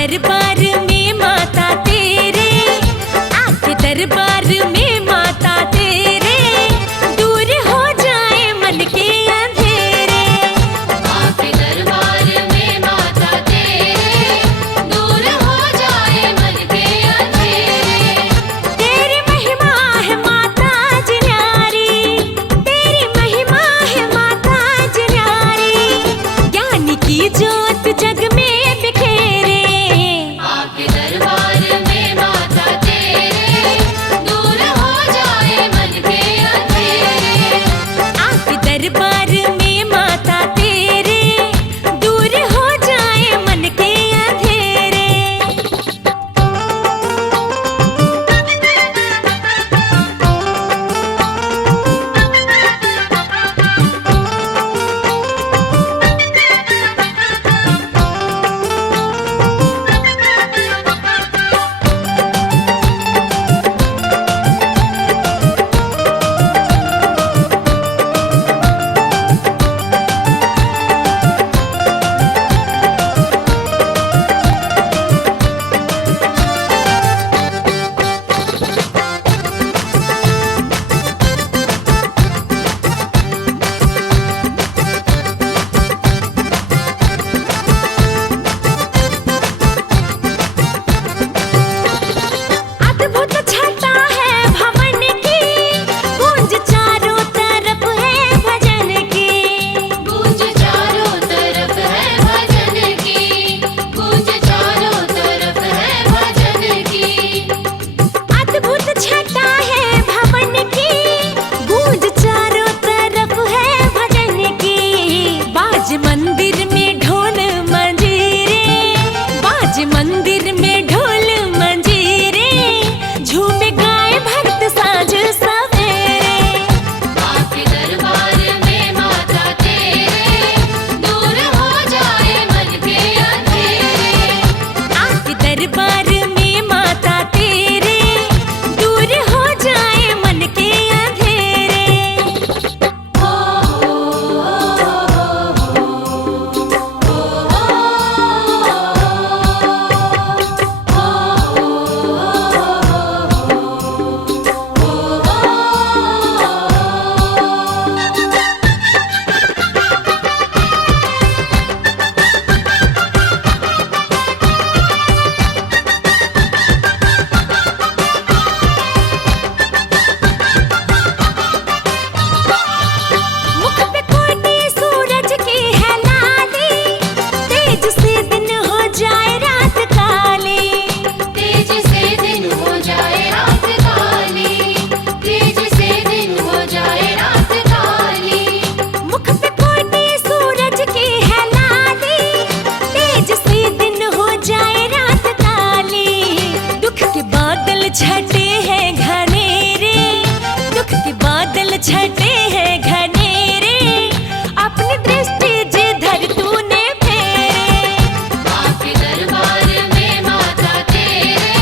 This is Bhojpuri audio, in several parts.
दरबार में माता तेरे, आपके दरबार में माता तेरे, दूर हो जाए मन के अंधेरे। आपके दरबार में माता तेरे, दूर हो जाए मन के अंधेरे। तेरी महिमा है माता जिन्यारी, तेरी महिमा है माता जिन्यारी, ज्ञान की ज्योत जग में बिखेरे। आपके दरबार में माता तेरे, दूर हो जाए मन के अंधेरे। आपके दरबार में माता तेरे, दूर हो जाए मन के अंधेरे। अद्भुत छटा है भवन की, गूंज चारों तरफ है भजन की। गूंज चारों तरफ है भजन की, गूंज चारों तरफ है भजन की। अद्भुत छटा है भवन की, गूंज चारों तरफ है भजन की। बाज मंदिर में ढोल मंजीरे, बाज मंदिर में ढोल मंजीरे, झूमे गाए भक्त साँझ सवेरे। आपके दरबार में माता तेरे, दूर हो जाए मन के अंधेरे। आपके दरबार में माता तेरे, दूर हो जाए मन के अंधेरे। मुख पे कोटी सूरज की है लाली, तेज से दिन हो जाए रात काली। तेज से दिन हो जाए रात काली, तेज से दिन हो जाए रात काली। मुख पे कोटी सूरज की है लाली, तेज से दिन हो जाए रात काली। दुख के बादल छटे हैं घनेरे, दुख के बादल छटे हैं घनेरे, अपनी दृष्टि जिधर तूने फेरे। आपके दरबार में माता तेरे,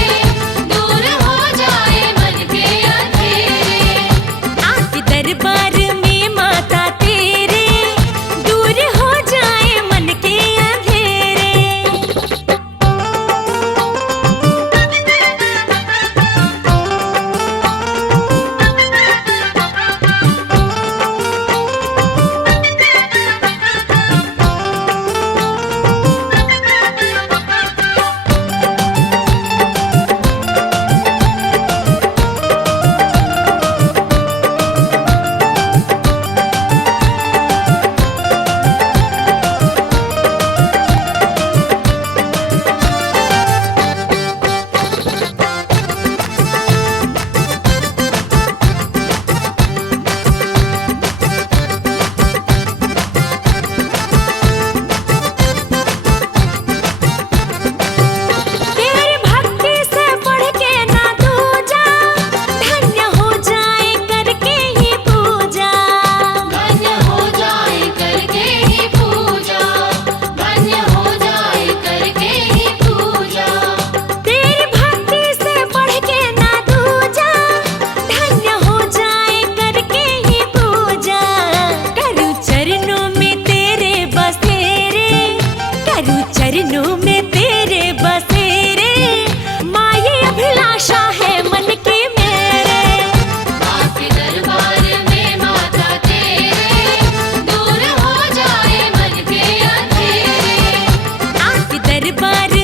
दूर हो जाए मन के अंधेरे। आपके दरबार में माता तेरे, दूर हो जाए मन के अंधेरे। तेरी भक्ति से बढ़ के ना दूजा, धन्य हो जाए करके ही पूजा। धन्य हो जाए करके ही पूजा, धन्य हो जाए करके ही पूजा। तेरी भक्ति से बढ़ के ना दूजा, धन्य हो जाए करके ही पूजा। करूँ चरणों में तेरे बसेरे, करूँ चरणों में तेरे बसेरे। दरबार